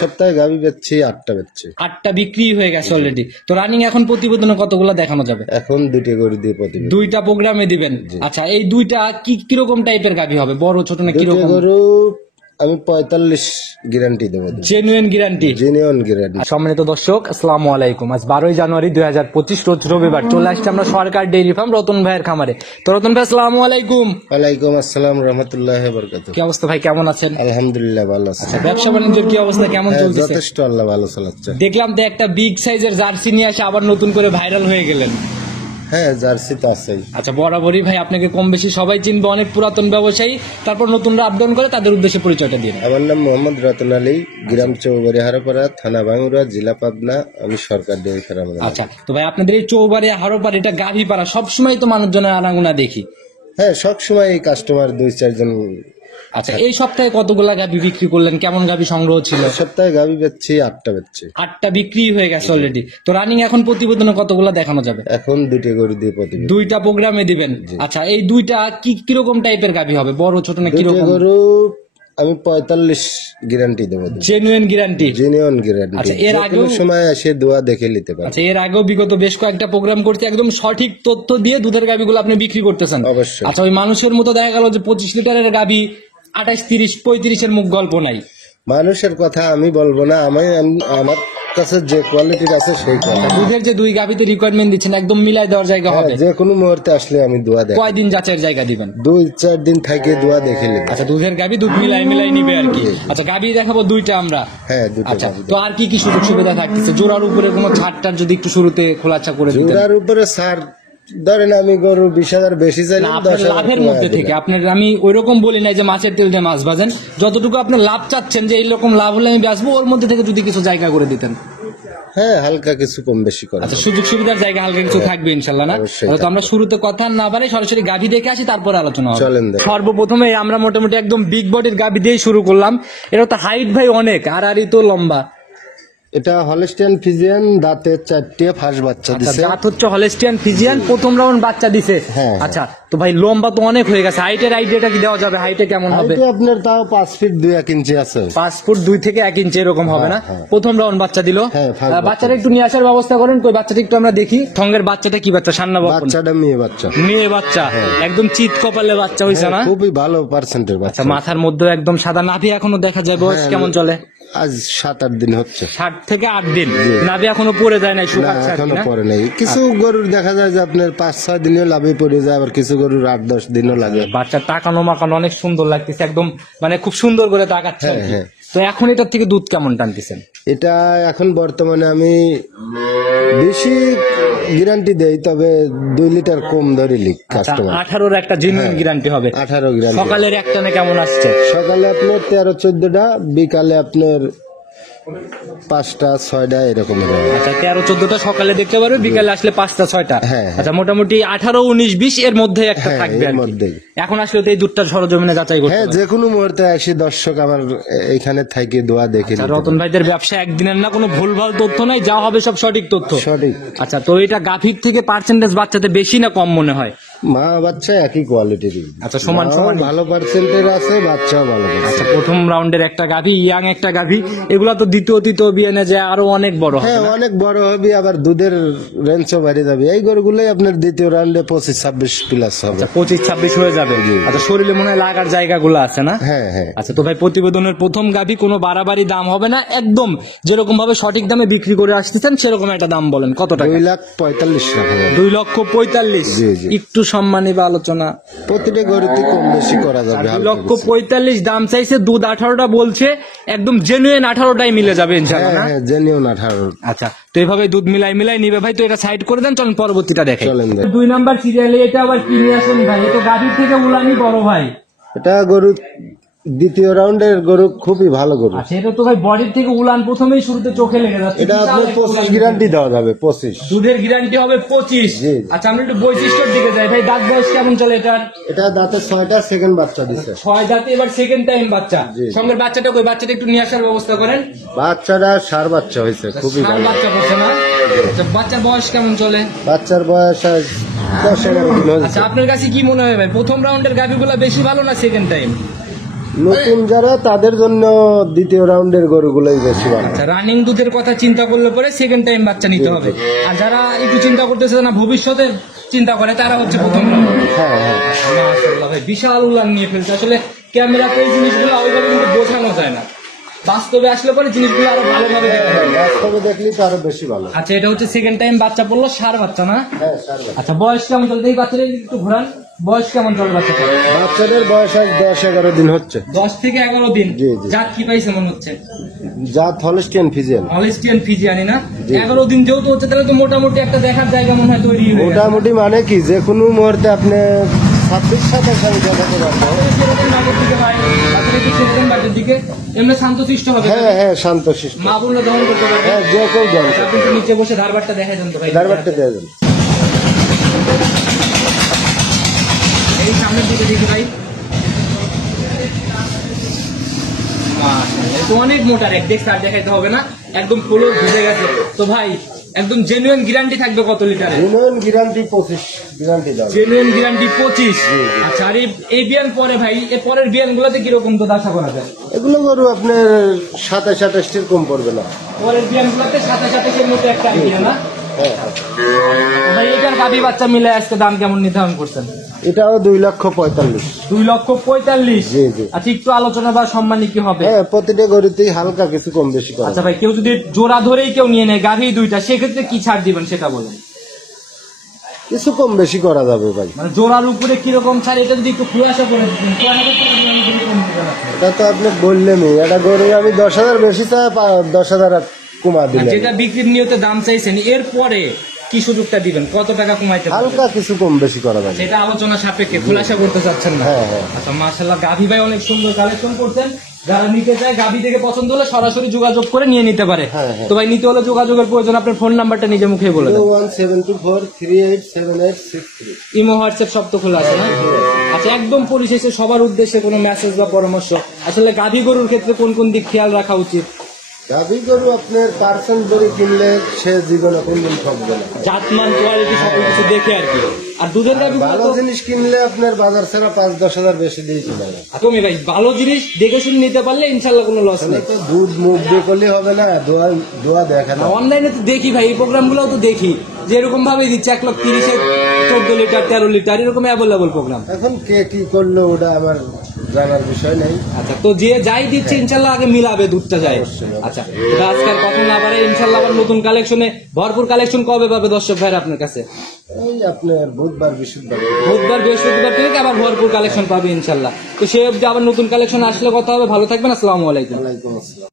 সপ্তাহে গাভী বেচছি 8টা বেচছি। 8টা বিক্রি হয়ে গেছে অলরেডি। তো রানিং এখন প্রতিবেদনে কতগুলো দেখানো যাবে? এখন 2টা গরু দিয়ে প্রতিবেদন। 2টা প্রোগ্রামে দিবেন। আচ্ছা, এই 2টা কিরকম টাইপের গাভী হবে? বড় ছোট না কিরকম? গরু আমি 45 গ্যারান্টি দেবো। Genuine guarantee. Genuine guarantee. সম্মানিত দর্শক, আসসালামু আলাইকুম। আজ 12 জানুয়ারি 2025 রোজ রবিবার চলে আসছে আমরা সরকার ডেইরি ফার্ম রতন ভাইয়ের খামারে। তো রতন ভাই আসসালামু আলাইকুম। ওয়ালাইকুম আসসালাম রাহমাতুল্লাহি ওয়া বারাকাতুহু। কি অবস্থা ভাই, কেমন আছেন? আলহামদুলিল্লাহ ভালো আছি। আচ্ছা, ব্যবসা বাণিজ্যের কি অবস্থা, কেমন চলছে? যথেষ্ট আল্লাহ ভালো চালাচ্ছে। দেখলাম তো একটা বিগ সাইজের জার্সি নিয়ে এসে আবার নতুন করে ভাইরাল হয়ে গেলেন। হ্যাঁ, জার্সি তো আছেই। আচ্ছা, বরাবরই ভাই আপনাকে কম বেশি সবাই চিনবে, অনেক পুরাতন ব্যবসায়ী, তারপর নতুনরা আপডাউন করে তাদের উদ্দেশ্যে পরিচয়টা দিন। আমার নাম মোহাম্মদ রতন আলী, গ্রাম চৌবাড়ি হারোপাড়া, থানা ভাঙ্গুরা, জেলা পাবনা। আমি সরকার ডেইরি ফার্ম। আচ্ছা, তো ভাই আপনাদের এই চৌবাড়ি হারোপাড়ি এটা গাভী পাড়া সবসময় তো মানুষজনের আনাগোনা দেখি। হ্যাঁ, সবসময় এই কাস্টমার 2-4 জন। আচ্ছা, এই সপ্তাহে কতগুলা গাভী বিক্রি করলেন? কেমন গাভী সংগ্রহ ছিল? সপ্তাহে গাভী বেচছি 8টা বেচছি। 8টা বিক্রি হয়ে গেছে অলরেডি। তো রানিং এখন প্রতিবেদনে কতগুলা দেখানো যাবে? এখন 2টা গরু দিয়ে প্রতিবেদন। 2টা প্রোগ্রামে দিবেন। আচ্ছা, এই 2টা কিরকম টাইপের গাভী হবে? বড় ছোট না কিরকম? গরু আমি 45 গ্যারান্টি দেবো। Genuine guarantee. Genuine guarantee. আচ্ছা, এর আগে সময় এসে দোয়া দেখে নিতে পারে। আচ্ছা, এর আগেও বিগত বেশ কয়েকটা প্রোগ্রাম করতে একদম সঠিক তথ্য দিয়ে দুধের গাভীগুলো আপনি বিক্রি করতেছেন। অবশ্যই। আচ্ছা, ওই মানুষের মতো দেখা গেল যে 25 লিটারের গাভী 28, 30, 35 মুখ গল্প নাই। মানুষের কথা আমি বলবো না, আমার কাছে যে কোয়ালিটির আছে সেই কোয়ালিটি। দুধের যে 2 গাভীতে রিকোয়ারমেন্ট দিচ্ছেন একদম মিলাই দেওয়ার জায়গা হবে। যে কোনো মুহূর্তে আসলে আমি দোয়া দেব। কয়দিন যাচাইয়ের জায়গা দিবেন? 2-4 দিন থেকে দোয়া দেখে নিব। আচ্ছা, দুধের গাভী দুধ মিলাই নিবে আর কি। আচ্ছা, গাভী দেখাবো 2টা আমরা। হ্যাঁ, 2টা। আচ্ছা, তো আর কি সুযোগ সুবিধা থাকতেছে? জোড়ার উপরে কোনো ছাড়টার যদি একটু শুরুতে খোলাচা করে দিতেন। জোড়ার উপরে ছাড় ধরেন আমি গরু 20,000 বেশি চাইলাম, 10,000 লাভের মধ্যে থেকে আপনার আমি ওইরকম বলি নাই যে মাছের তেল দিয়ে মাছ ভাজেন, যতটুকু আপনি লাভ চাচ্ছেন যে এইরকম লাভ হলে আমি বেচবো, ওর মধ্যে থেকে যদি কিছু জায়গা করে দিতেন। হ্যাঁ, হালকা কিছু কম বেশি করে। আচ্ছা, সুযোগ সুবিধার জায়গা হালকা কিছু থাকবে ইনশাল্লাহ না? তো আমরা শুরুতে কথা না বাড়াই সরাসরি গাভী দেখে আসি, তারপরে আলোচনা হবে। চলেন। সর্বপ্রথমে আমরা মোটামুটি একদম বিগ বডির গাভী দিয়েই শুরু করলাম। এটা তো হাইট ভাই অনেক, আর তো লম্বা। এটা হলস্টিয়ান ফিজিয়ান, দাঁতে 4টে, ফার্স্ট বাচ্চা দিছে। দাঁত হচ্ছে হলস্টিয়ান ফিজিয়ান, প্রথম রাউন্ড বাচ্চা দিছে। আচ্ছা, তো ভাই লম্বা তো অনেক হয়ে গেছে। হাইটের আইডিয়াটা কি দেওয়া যাবে? হাইটে কেমন হবে? আপনার তাও 5 ফিট 2 ইঞ্চি আছে। 5 ফুট 2 থেকে 1 ইঞ্চি এরকম হবে না? প্রথম রাউন্ড বাচ্চা দিল। বাচ্চাটা একটু নিয়ে আসার ব্যবস্থা করেন। কই বাচ্চাটা একটু আমরা দেখি। ঠঙ্গের বাচ্চাটা কি বাচ্চা? সান্না বাচ্চাটা মেয়ে বাচ্চা। মেয়ে বাচ্চা, একদম চিত কপালে বাচ্চা হইছে না? খুবই ভালো পার্সেন্টের বাচ্চা। মাথার মধ্যে একদম সাদা, নাভি এখনো দেখা যায়। বয়স কেমন চলে? আজ 7-8 দিন হচ্ছে। 7 থেকে 8 দিন। নাভি এখনো পড়ে যায় নাই? এখনো পরে নাই। কিছু গরুর দেখা যায় যে আপনার 5-6 দিনও লাভে পড়ে যায়, আবার কিছু গরুর 8-10 দিনও লাগে। বাচ্চা তাকানো মাকানো অনেক সুন্দর লাগতেছে, একদম মানে খুব সুন্দর করে তাকাচ্ছে। তো এখন এটার থেকে দুধ কেমন টানতেছেন? এটা এখন বর্তমানে আমি বেশি গ্যারান্টি দেই, তবে 2 লিটার কম ধরে লিখ কাস্টমার। 18-র একটা জেনুইন গ্যারান্টি হবে। 18 গ্যারান্টি। সকালের একটানে কেমন আসছে? সকালে আপনার 13-14টা, বিকালে আপনার 5টা-6টা এরকম। আচ্ছা, 13-14টা সকালে দেখতে পারবে, বিকালে আসলে 5টা-6টা। আচ্ছা, মোটামুটি 18-19-20 এর মধ্যে একটা থাকবে এর মধ্যে। এখন আসলে তো এই দুধটা সরজমিনে যাচাই করতে হবে। যে কোনো মুহূর্তে আসি দর্শক আমার এখানে থেকে দোয়া দেখে। রতন ভাইদের ব্যবসা একদিনের না, কোনো ভুলভাল তথ্য নাই, যা হবে সব সঠিক তথ্য। সঠিক। আচ্ছা, তো এটা গাভীর থেকে পার্সেন্টেজ বাচ্চাতে বেশি না কম মনে হয়? মা বাচ্চা একই কোয়ালিটির। আচ্ছা, সমান ভালো পার্সেন্টের আছে, বাচ্চাও ভালো। আচ্ছা, প্রথম রাউন্ডের একটা গাভী, ইয়াং একটা গাভী, এগুলা তো দ্বিতীয় তৃতীয় বিয়ানে যে আরো অনেক বড় হবে। হ্যাঁ, অনেক বড় হবে, আবার দুধের রেঞ্জও বাড়ে যাবে। এই গরুগুলোই আপনার দ্বিতীয় রাউন্ডে 25-26 প্লাস হবে। 25-26 হয়ে যাবে। আচ্ছা, শরীরে মনে হয় লাগার জায়গাগুলো আছে না? হ্যাঁ। আচ্ছা, তো ভাই প্রতিবেদনের প্রথম গাভী, কোনো বাড়াবাড়ি দাম হবে না, একদম যেরকম ভাবে সঠিক দামে বিক্রি করে আসতেছেন সেরকম একটা দাম বলেন। কত টাকা? 2,45,000 টাকা। 2,45,000। একটু সম্মানী বা আলোচনা প্রতিটা গরুতে কম বেশি করা যাবে। 2,45,000 দাম চাইছে, দুধ 18টা বলছে, একদম জেনুইন 18টাই মিলে যাবে ইনশাআল্লাহ। হ্যাঁ, জেনুইন 18। আচ্ছা, তো এইভাবে দুধ মিলাই নিবে ভাই। তো এটা সাইড করে দেন, চলেন পরবর্তীটা দেখেন। 2 নাম্বার সিরিয়ালে এটা আবার কি নিয়ে আসেন ভাই? এটা গাভীর থেকে উলানি বড় ভাই। এটা গরু দ্বিতীয় রাউন্ডের গরু, খুবই ভালো গরু। আচ্ছা, এটা তো ভাই বডির থেকে উলান প্রথমেই শুরুতে চোখে লেগে যাচ্ছে। এটা আপনার 25 গ্যারান্টি দেওয়া যাবে। 25 দুধের গ্যারান্টি হবে 25। আচ্ছা, আমরা একটু বৈশিষ্ট্যের দিকে যাই ভাই। দাঁত বয়স কেমন চলে এটার? এটা দাঁতে 6টা, সেকেন্ড বাচ্চা দিছে। 6 দাঁতে, এবার সেকেন্ড টাইম বাচ্চা। সঙ্গে বাচ্চাটা কই? বাচ্চাটা একটু নিয়ে আসার ব্যবস্থা করেন। বাচ্চাটা সার বাচ্চা হয়েছে, খুবই ভালো বাচ্চা করছে না? আচ্ছা, বাচ্চার বয়স কেমন চলে? বাচ্চার বয়স 10-11 দিন হয়েছে। আচ্ছা, আপনার কাছে কি মনে হয় ভাই, প্রথম রাউন্ডের গাভীগুলো বেশি ভালো না সেকেন্ড টাইম? নতুন যারা তাদের জন্য দ্বিতীয় রাউন্ডের গরুগুলোই বেশি ভালো। আচ্ছা, রানিং দুধের কথা চিন্তা করলে পরে সেকেন্ড টাইম বাচ্চা নিতে হবে। আর যারা একটু চিন্তা করতেছে না, ভবিষ্যতে চিন্তা করে, তারা হচ্ছে প্রথম রাউন্ড। হ্যাঁ হ্যাঁ মাশাআল্লাহ ভাই, বিশাল উলান নিয়ে ফেলছে। আসলে ক্যামেরাতে এই জিনিসগুলো ওইভাবে কিন্তু বোঝানো যায় না, বাস্তবে আসলে পরে জিনিসগুলো আরো ভালোভাবে দেখা যায়। বাস্তবে দেখলে তো আরো বেশি ভালো। আচ্ছা, এটা হচ্ছে সেকেন্ড টাইম বাচ্চা পড়লো, ষাঁড় বাচ্চা না? হ্যাঁ সারবে। আচ্ছা, বয়স কেমন চলছে এই বাচ্চাদের? একটু ঘোরান, বয়স কেমন চলে বাচ্চাটা? বাচ্চাদের বয়স আজ 10-11 দিন হচ্ছে। 10 থেকে 11 দিন। জি, জি। জাত কি পাইছে মনে হচ্ছে? জাত হলস্টিয়ান ফিজিয়ান। হলিস্টিয়ান ফিজিয়ানি না? 11 দিন যেহেতু হচ্ছে, তাহলে তো মোটামুটি একটা দেখার জায়গা মনে হয় তৈরি হয়ে গেছে। মোটামুটি মানে কি যে কোনো মুহূর্তে আপনি 26-27 আমি দেখাতে পারবো। সেরকম বাগের দিকে ভাই, বাচ্চাটা একটু সেরকম বাগের দিকে এমনি শান্তশিষ্ট হবে। হ্যাঁ হ্যাঁ শান্তশিষ্ট। মা বললে দহন করতে পারবে। হ্যাঁ যে কেউ দেন। আপনি একটু নিচে বসে ধারবারটা দেখাই দেন তো ভাই। দারবারটা দিয়ে দেন। এই সামনের দিকে দেখি ভাই। তো অনেক মোটা রেক, দেখতে আর দেখাইতে হবে না, একদম পুরো ভিজে গেছে। তো ভাই একদম জেনুইন গ্যারান্টি থাকবে কত লিটারে? জেনুইন গ্যারান্টি 25 গ্যারান্টি দাও। Genuine guarantee 25। আচ্ছা, আর এই বিয়ান পরে ভাই, এর পরের বিয়ান গুলোতে কিরকম তো আশা করা যায়? এগুলো গরু আপনার 27-28 কম পড়বে না। পরের বিয়ান গুলোতে 27-28 মতো একটা আইডিয়া না? হ্যাঁ ভাই এটার গাভী বাচ্চা মিলে আজকে দাম কেমন নির্ধারণ করছেন? এটাও 2,45,000। 2,45,000। জি, জি। আচ্ছা, একটু আলোচনা বা সম্মানী কি হবে? হ্যাঁ প্রতিটা গরুতেই হালকা কিছু কম বেশি করে। আচ্ছা ভাই, কেউ যদি জোড়া ধরেই কেউ নিয়ে নেয় গাভী দুইটা, সেক্ষেত্রে কি ছাড় দিবেন সেটা বলেন। কিছু কম বেশি করা যাবে ভাই। মানে জোড়ার উপরে কিরকম ছাড়, এটা যদি একটু খুলাসা করে দিতেন। এটা তো আপনি বললেনই, এটা গরু আমি 10,000 বেশি চাই, 10,000 কমা দিলেন। যেটা বিক্রির নিয়তে দাম চাইছেন, এরপরে কি সুযোগটা দিবেন, কত টাকা কমাইতে পারবেন? হালকা কিছু কম বেশি করা যাবে। সেটা আলোচনা সাপেক্ষে, খুলাসা করতে চাচ্ছেন না? হ্যাঁ হ্যাঁ। আচ্ছা, মাশাআল্লাহ, গাভী ভাই অনেক সুন্দর কালেকশন করছেন। যারা নিতে চায় গাভী থেকে পছন্দ হলে সরাসরি যোগাযোগ করে নিয়ে নিতে পারে। হ্যাঁ, হ্যাঁ। তো ভাই নিতে হলে যোগাযোগের প্রয়োজন, আপনার ফোন নাম্বারটা নিজে মুখে বলে দেন। 01724387863। ইমো হোয়াটসঅ্যাপ সব তো খোলা আছে না? আচ্ছা, একদম পরিশেষে সবার উদ্দেশ্যে কোনো মেসেজ বা পরামর্শ, আসলে গাভী গরুর ক্ষেত্রে কোন কোন দিক খেয়াল রাখা উচিত? গাভী গরু আপনার পার্সেন্ট ধরে কিনলে সে জীবনে কোনদিন ঠকবে না। জাতমান, কোয়ালিটি সব কিছু দেখে আর কি। আর দুধের গাভী ভালো জিনিস কিনলে আপনার বাজার ছাড়া 5-10,000 বেশি দিয়ে কিনা যায়। তুমি ভাই ভালো জিনিস দেখে শুনে নিতে পারলে ইনশাল্লাহ কোনো লস নেই। তো দুধ মুখ দিয়ে করলে হবে না, দোয়া দেখা না। অনলাইনে তো দেখি ভাই, এই প্রোগ্রাম গুলো তো দেখি যে এরকম ভাবে দিচ্ছে 1,30,000 14 লিটার 13 লিটার এরকম অ্যাভেলেবল প্রোগ্রাম। এখন কে কি করলো ওটা আমার জানার বিষয় নেই। আচ্ছা, তো যে যাই দিচ্ছে ইনশাল্লাহ আগে মিলাবে, দুধটা যায়। আচ্ছা, এটা আজকাল কখন না পারে, ইনশাল্লাহ আবার নতুন কালেকশনে ভরপুর কালেকশন কবে পাবে দর্শক ভাইরা আপনার কাছে? এই আপনার বুধবার বৃহস্পতিবার বৃহস্পতিবার থেকে আবার ভরপুর কালেকশন পাবে ইনশাল্লাহ। তো সেই অবধি আবার নতুন কালেকশন আসলে কথা হবে। ভালো থাকবেন, আসসালামু আলাইকুম। ওয়ালাইকুম আসসালাম।